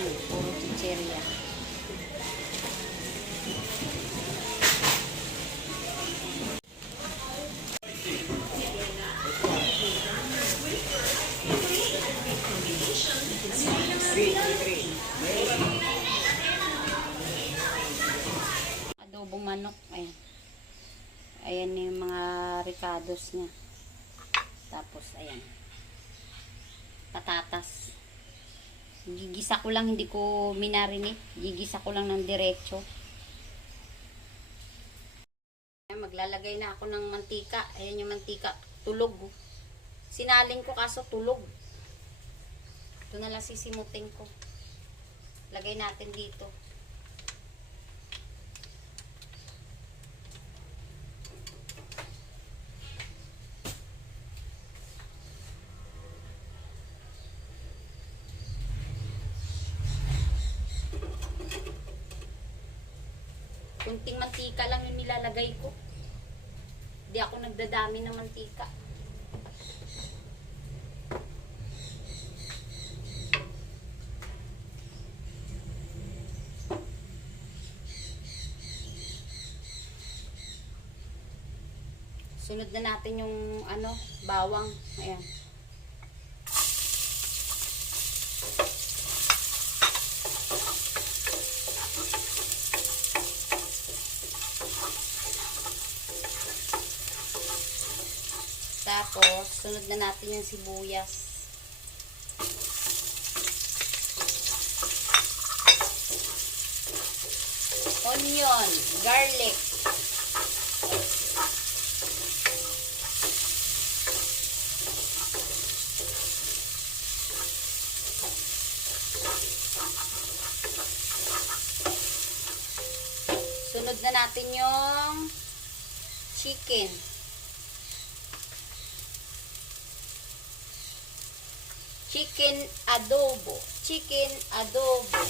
Puro chicheria. Adobong manok. Ayan. Ayan yung mga ricados niya. Tapos, ayan. Patatas. Gigisa ko lang, hindi ko minarinate. Gigisa ko lang ng diretso. Ayan, maglalagay na ako ng mantika. Ayan yung mantika. Tulog. Sinaling ko kaso tulog. Ito na lang sisimutin ko. Lagay natin dito. Kunting mantika lang yung nilalagay ko. Hindi ako nagdadami ng mantika. Sunod na natin yung bawang. Ayan. Tapos, sunod na natin yung sibuyas. Onion, garlic. Sunod na natin yung chicken. Chicken adobo. Chicken adobo.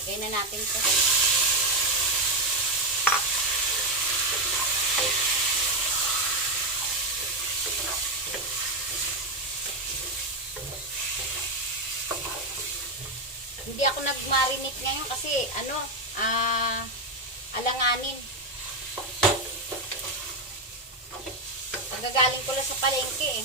Lagay na natin ito. Hindi ako nag-marinate ngayon kasi alanganin. Pagkagaling ko lang sa palengke eh.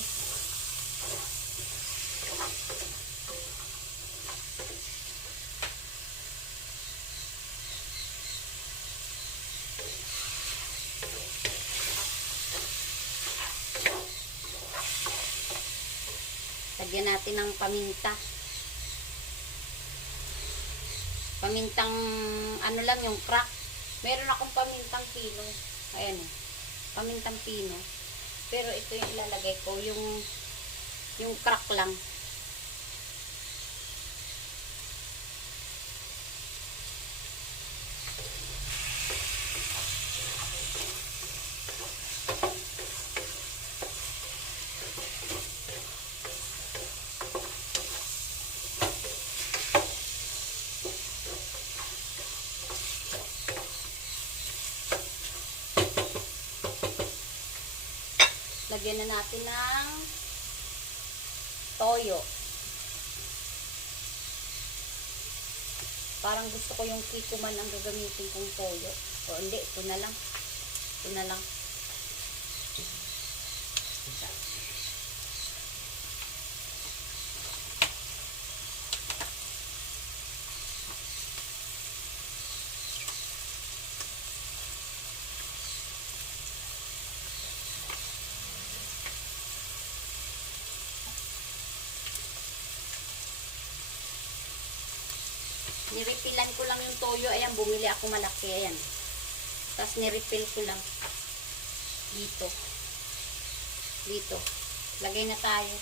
Lagyan natin ng paminta. Pamintang lang yung crack. Meron akong pamintang pino. Ayan eh. Pamintang pino. Pero ito yung ilalagay ko, yung crack lang. Lagyan na natin ng toyo. Parang gusto ko yung kikuman ang gagamitin kong toyo. O hindi, ito na lang. Ito na lang. Nirefilan ko lang yung toyo. Ayan, bumili ako malaki. Ayan. Tapos nirefill ko lang. Dito. Dito. Lagay na tayo.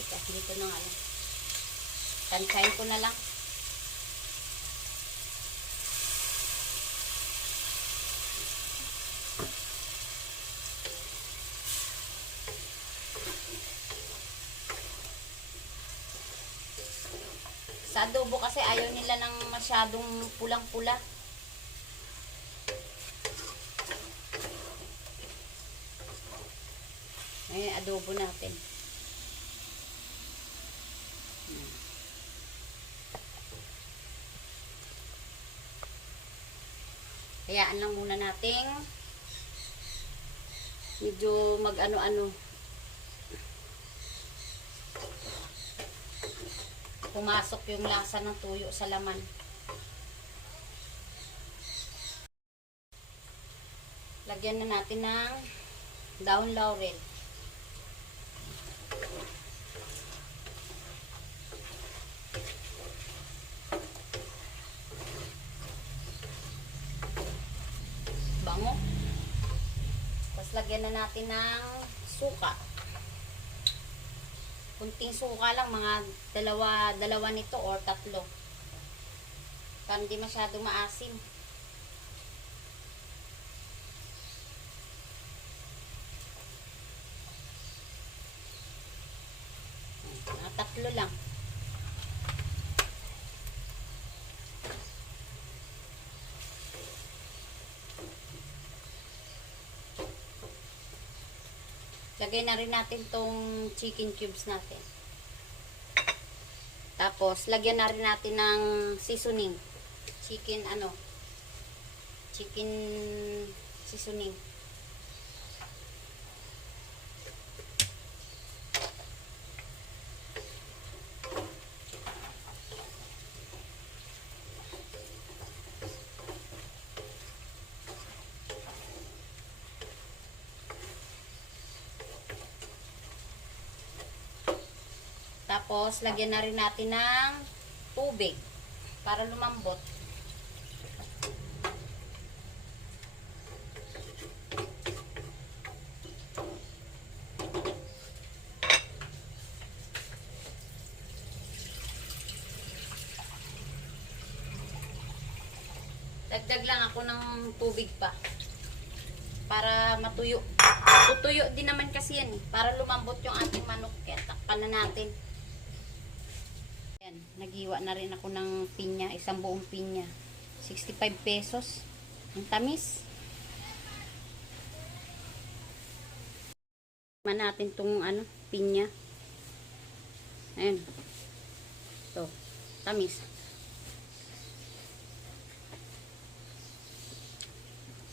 Ito, dito na nga lang. Tansyahin ko na lang. Sa adobo kasi ayaw nila ng masyadong pulang-pula. Ayan, adobo natin. Hayaan lang muna nating medyo mag-ano-ano. Pumasok yung lasa ng tuyo sa laman. Lagyan na natin ng daon laurel. Bango. Tapos lagyan na natin ng suka. Kunting suka lang, mga dalawa nito or tatlo. Para hindi masyado maasim. Tatlo lang. Lagay na rin natin tong chicken cubes natin. Tapos, lagyan na rin natin ng seasoning. Chicken seasoning. Tapos, lagyan na rin natin ng tubig para lumambot. Dagdag lang ako ng tubig pa para matuyo. Tutuyo din naman kasi yan para lumambot yung ating manok. Kaya takpan na natin. Yan, naghiwa na rin ako ng pinya, isang buong pinya. 65 pesos. Ang tamis. Man natin tong pinya. Ayan. To, tamis.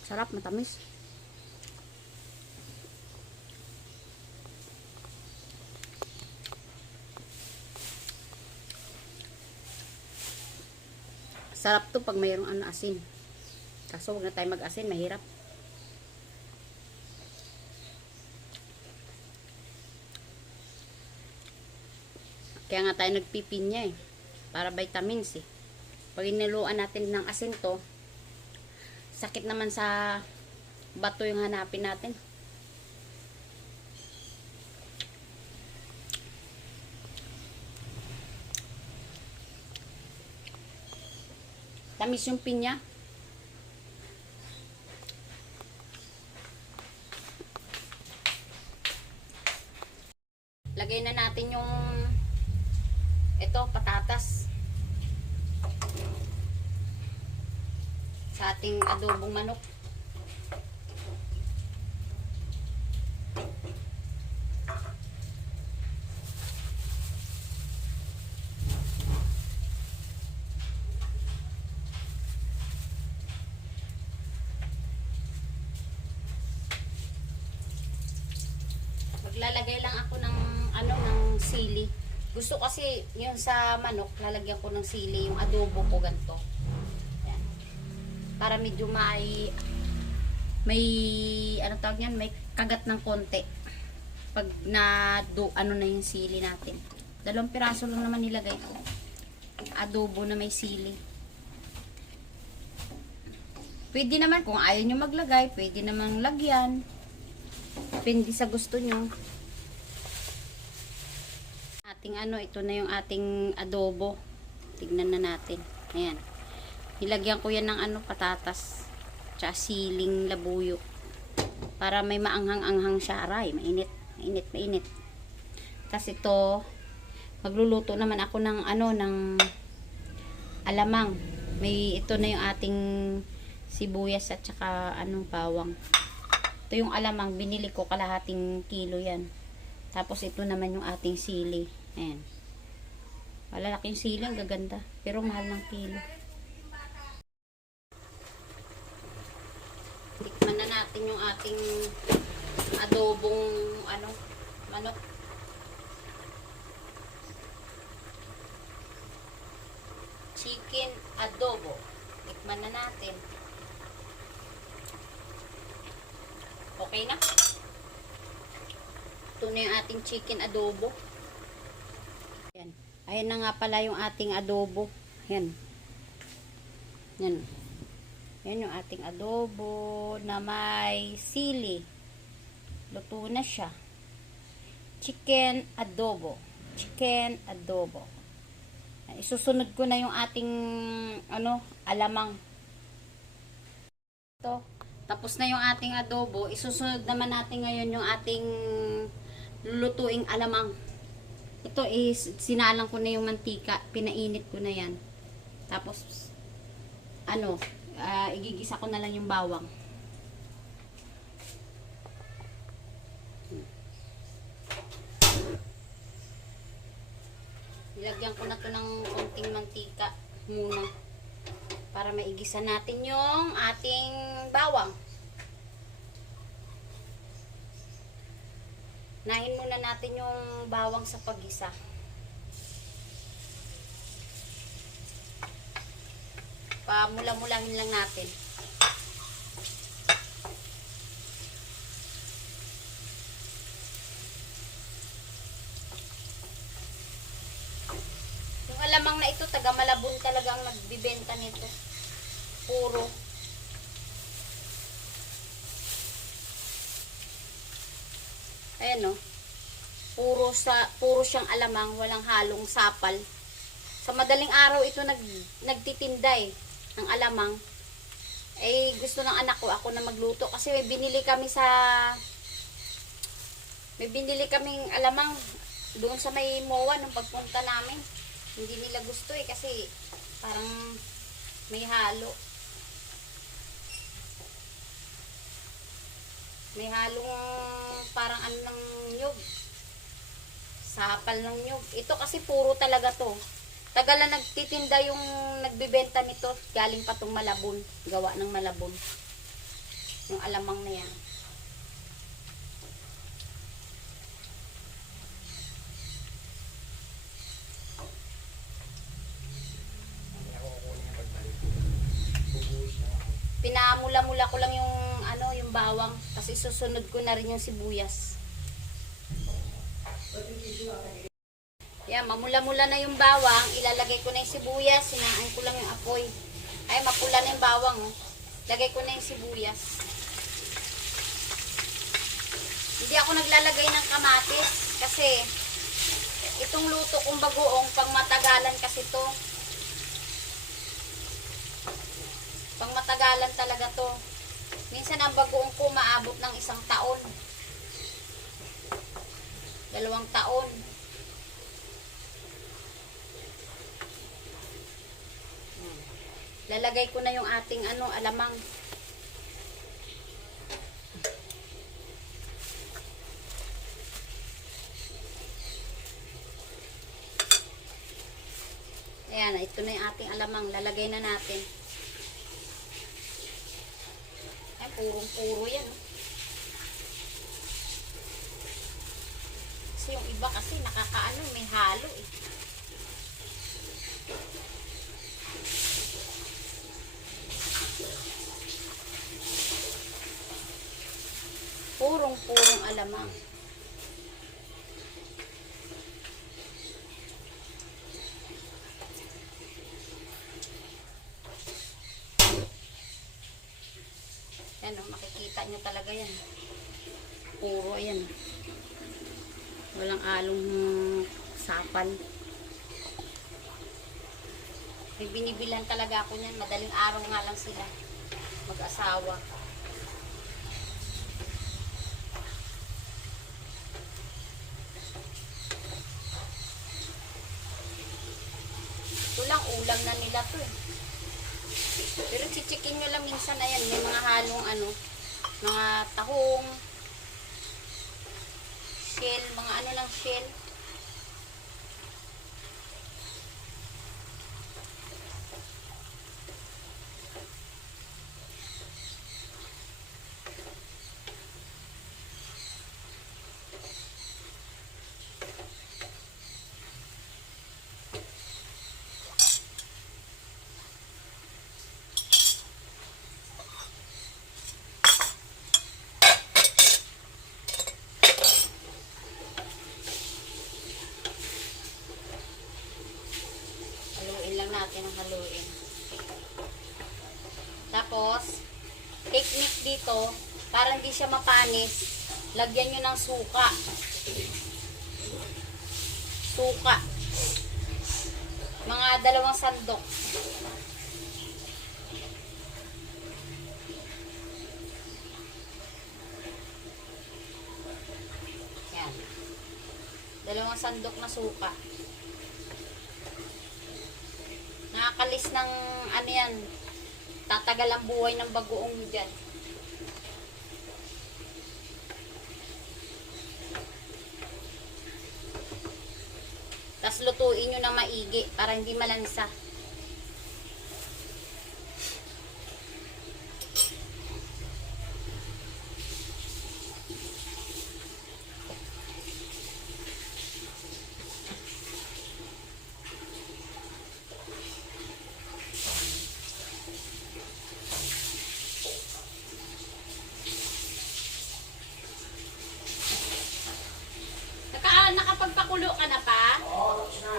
Sarap, matamis. Sarap to pag mayroong asin. Kaso wag na tayo mag-asin, mahirap. Kaya nga tayo nagpipinya para vitamins Pag iniluan natin ng asin to, sakit naman sa bato yung hanapin natin. Tamis yung pinya. Lagay na natin yung patatas sa ating adobong manok. Maglalagay lang ako ng ng sili. Gusto kasi yung sa manok, lalagyan ko ng sili, yung adobo ko ganito. Ayan. Para medyo may tawag yan, may kagat ng konti. Pag na na yung sili natin. 2 piraso lang naman nilagay ko. Adobo na may sili. Pwede naman kung ayaw nyo maglagay, pwede namang lagyan. Depende sa gusto nyo. Ating ito na yung ating adobo. Tignan na natin. Ayan. Nilagyan ko yan ng patatas. Tsaka siling labuyo. Para may maanghang-anghang siya. Aray, mainit. Mainit. Tapos ito, magluluto naman ako ng ng alamang. Ito na yung ating sibuyas at tsaka bawang. Ito yung alamang, binili ko kalahating kilo yan. Tapos ito naman yung ating sili. Ayan. Malalaking sili, ang gaganda. Pero mahal ng kilo. ating adobong ano, manok. Chicken adobo. Tikman na natin. Okay na. Ito na yung ating chicken adobo. Yan. Ayan na nga pala yung ating adobo. Yan. Yan. Yan yung ating adobo na may sili. Luto na siya. Chicken adobo. Chicken adobo. Isusunod ko na yung ating alamang. Ito. Tapos na yung ating adobo. Isusunod naman natin ngayon yung ating lulutuing alamang. Ito is sinalang ko na yung mantika. Pinainit ko na yan. Tapos igigisa ko na lang yung bawang. Ilagyan ko na to ng konting mantika muna para maigisa natin yung ating bawang. Nahin muna natin yung bawang sa paggisa. Pamula-mulahin lang natin. Yung alamang na ito, taga Malabon talaga ang nagbibenta nito. Puro. Ayan o. Puro siyang alamang, walang halong sapal. Sa madaling araw ito nagtitinda ng alamang. Gusto ng anak ko ako na magluto kasi may binili kaming alamang doon sa may MOA nung pagpunta namin. Hindi nila gusto kasi parang may halo. May halong parang ng nyug. Sapal ng nyug. Ito kasi puro talaga to. Tagal na nagtitinda yung nagbibenta nito. Galing pa tong Malabon. Gawa ng Malabon. Yung alamang na yan. Pinamula-mula ko lang yung yung bawang. Kasi susunod ko na rin yung sibuyas. Yan, mamula-mula na yung bawang, ilalagay ko na yung sibuyas, sinaan ko lang yung apoy. Ay, mapula na yung bawang, oh. Lagay ko na yung sibuyas. Hindi ako naglalagay ng kamatis kasi itong luto kong bagoong pang matagalan kasi to. Pang matagalan talaga to. Minsan ang bagoong ko maabot ng 1 taon. 2 taon. Lalagay ko na yung ating alamang. Ayan, ito na yung ating alamang. Lalagay na natin. Ay, purong-puro yan. Kasi yung iba kasi may halo eh. Purong-purong alamang. Yan o, makikita nyo talaga yan. Puro yan. Walang along sapal. May binibilan talaga ako niyan. Madaling araw nga lang sila. Mag-asawa. Ito lang, ulam na nila to eh. Pero chichikin nyo lang minsan, ayan, may mga halong mga tahong, shell, mga lang shell. natin ang haluin. Tapos, technique dito, para hindi siya mapanis, lagyan nyo ng suka. Suka. Mga 2 sandok. Yan. 2 sandok na suka. Nakakalis ng ano yan, tatagal ang buhay ng bagoong dyan. Tapos lutuin nyo na maigi para hindi malansa. Nakapagpakulo ka na pa? Oo, tapos na.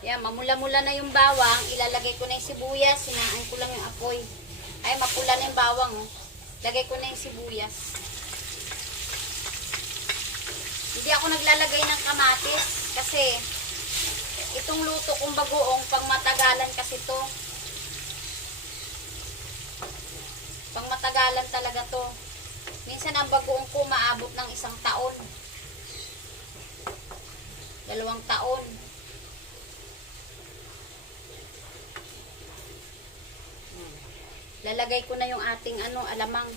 Yan, mamula-mula na yung bawang. Ilalagay ko na yung sibuyas. Sinaan ko lang yung apoy. Ay, mapula na yung bawang. Oh. Lagay ko na yung sibuyas. Hindi ako naglalagay ng kamatis. Kasi, itong luto kong bagoong, pang matagalan kasi to. Pang matagalan talaga to. Minsan ang bagoong ko maabot ng 1 taon. 2 taon. Lalagay ko na yung ating alamang.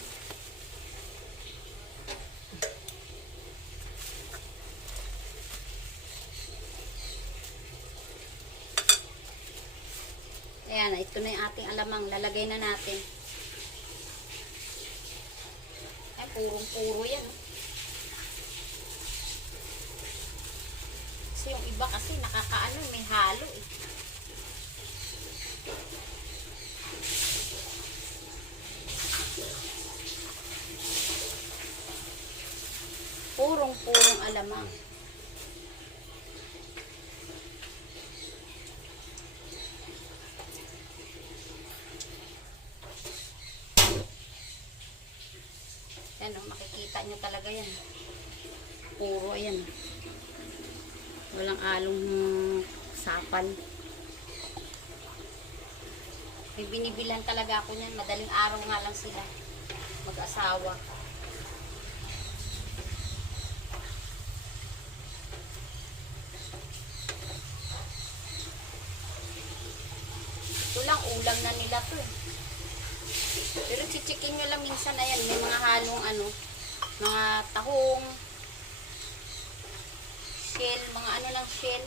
Ayan, ito na yung ating alamang. Lalagay na natin. Ay, purong-puro yan. Kasi yung iba kasi may halo eh. Purong-purong alamang. Yan o, makikita nyo talaga yan. Puro yan. Walang along sapal. May binibilan talaga ako niyan. Madaling araw nga lang sila. Mag-asawa. Ito lang, ulam na nila to eh. Pero chichikin nyo lang minsan na yan. May mga halong mga tahong, shell, mga lang shell.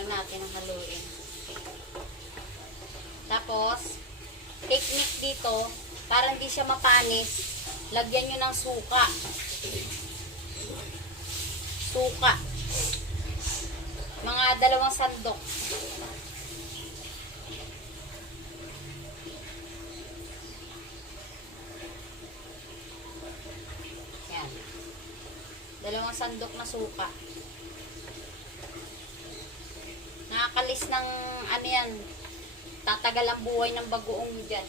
Natin ang haluin. Tapos, technique dito, para hindi siya mapanis, lagyan nyo ng suka. Suka. Mga 2 sandok. Yan. 2 sandok na suka. Nakakalis ng yan, tatagal ang buhay ng bagoong dyan.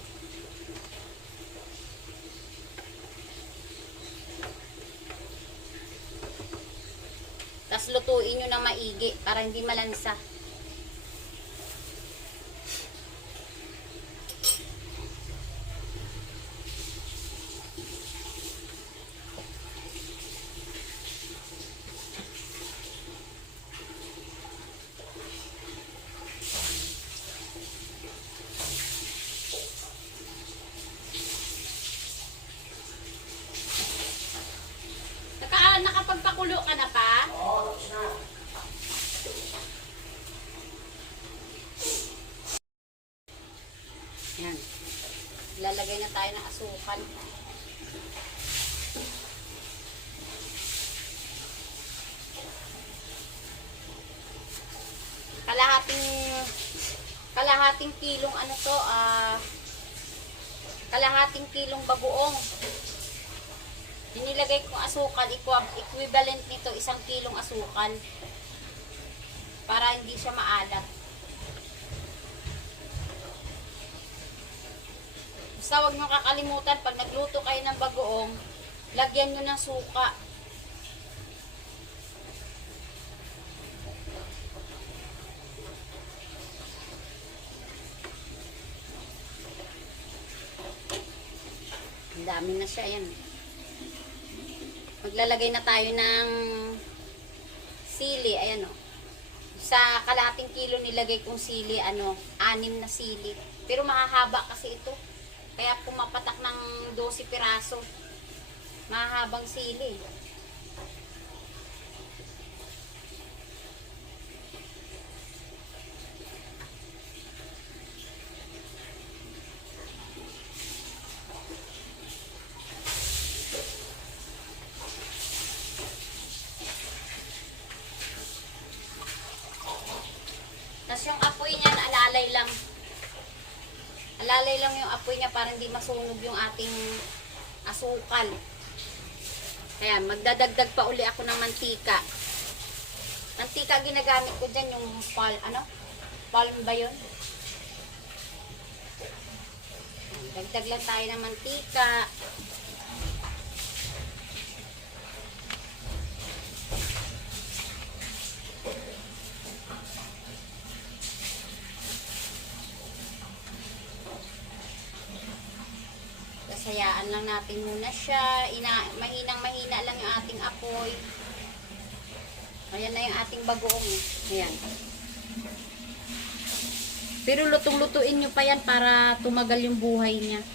Tapos lutuin nyo na maigi para hindi malansa. nakapagpakulo ka na pa? Oo, tapos na. Yan. Lalagay na tayo ng asukal. Kalahating kilong ano to, kalahating kilong bagoong. Inilagay kong asukal, equivalent nito 1 kilong asukal. Para hindi siya maalat. Basta huwag nyo kakalimutan, pag nagluto kayo ng bagoong, lagyan nyo ng suka. Ang dami na siya, yan. Maglalagay na tayo ng sili, ayan o. Sa kalahating kilo nilagay kong sili, 6 na sili. Pero mahahaba kasi ito. Kaya pumapatak ng 12 piraso. Mahahabang sili. Tapos yung apoy niya, alalay lang. Alalay lang yung apoy niya para hindi masunog yung ating asukal. Kaya magdadagdag pa uli ako ng mantika. Mantika ginagamit ko dyan yung palm ba yun? Dagdag lang tayo ng mantika. Sayaan lang natin muna siya. Mahinang-mahina lang yung ating apoy. Ayan na yung ating bagoong. Ayan. Pero lutong-lutuin nyo pa yan para tumagal yung buhay niya.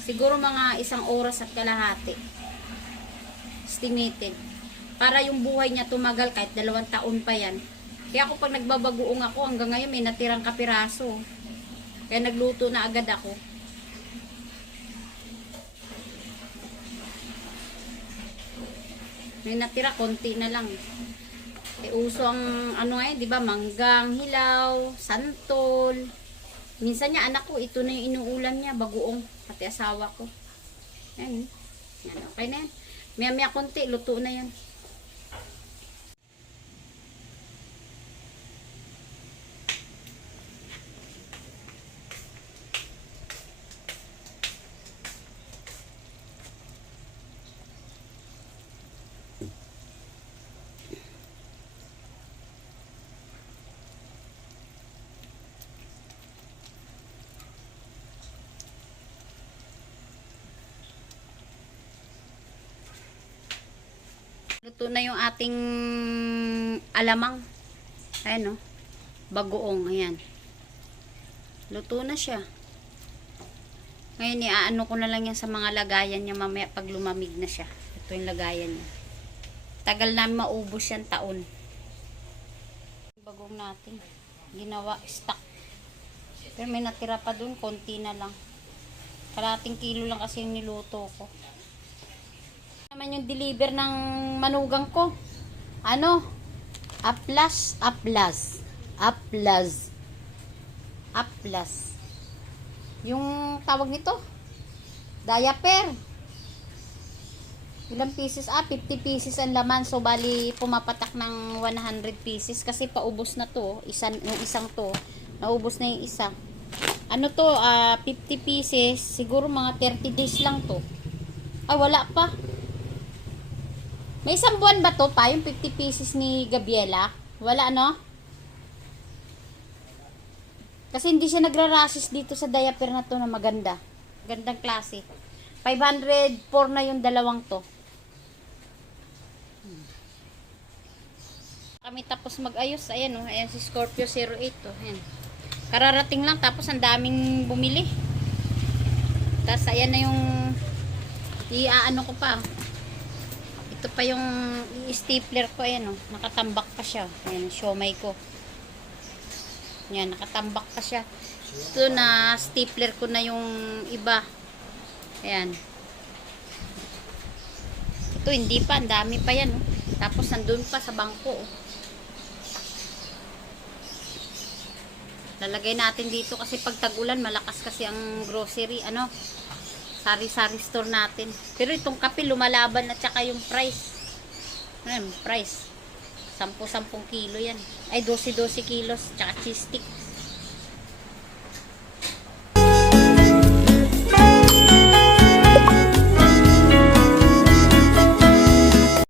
Siguro mga 1 oras at kalahati. Estimated. Para yung buhay niya tumagal kahit 2 taon pa yan. Kaya ako pag nagbabagoong ako, hanggang ngayon may natirang kapiraso. Kaya nagluto na agad ako. May natira, konti na lang. Uso ang di ba, manggang, hilaw, santol. Minsan niya anak ko, ito na yung inuulam niya, bagoong, pati asawa ko. Yan. Yan, okay na yan. Maya-maya konti, luto na yan. Luto na yung ating alamang. Ayan, bagoong. Ayan. Luto na siya. Ngayon, iaano ko na lang yan sa mga lagayan niya mamaya pag lumamig na siya. Ito yung lagayan niya. Tagal namin maubos yan taon. Bagoong natin. Ginawa, stock. Pero may natira pa dun, konti na lang. Kalating kilo lang kasi yung niluto ko. Naman yung deliver ng manugang ko. Aplas. Yung tawag nito, diaper. Ilang pieces? 50 pieces ang laman. So, bali, pumapatak ng 100 pieces. Kasi paubos na to. Yung isang to. Naubos na yung isa. 50 pieces. Siguro mga 30 days lang to. Ay, wala pa. May 1 buwan ba to pa? Yung 50 pieces ni Gabriela? Wala, Kasi hindi siya nagra-rashes dito sa diaper na to na maganda. Gandang klase. 504 na yung dalawang to. Kami tapos mag-ayos. Ayan, ayan si Scorpio 08. Ayan. Kararating lang tapos ang daming bumili. Tapos ayan na yung iaano ko pa. Ito pa yung stapler ko. Ayan oh. Nakatambak pa siya. Ayan, siomay ko. Ayan, nakatambak pa siya. Ito na stapler ko na yung iba. Ayan. Ito hindi pa. Ang dami pa yan. Oh. Tapos nandun pa sa bangko. Oh. Lalagay natin dito kasi pag tag-ulan malakas kasi ang grocery. Ano? Sari-sari store natin. Pero itong kape lumalaban at saka yung price. Ano price? 10-10 kilo yan. Ay 12-12 kilos. Tsaka cheese stick.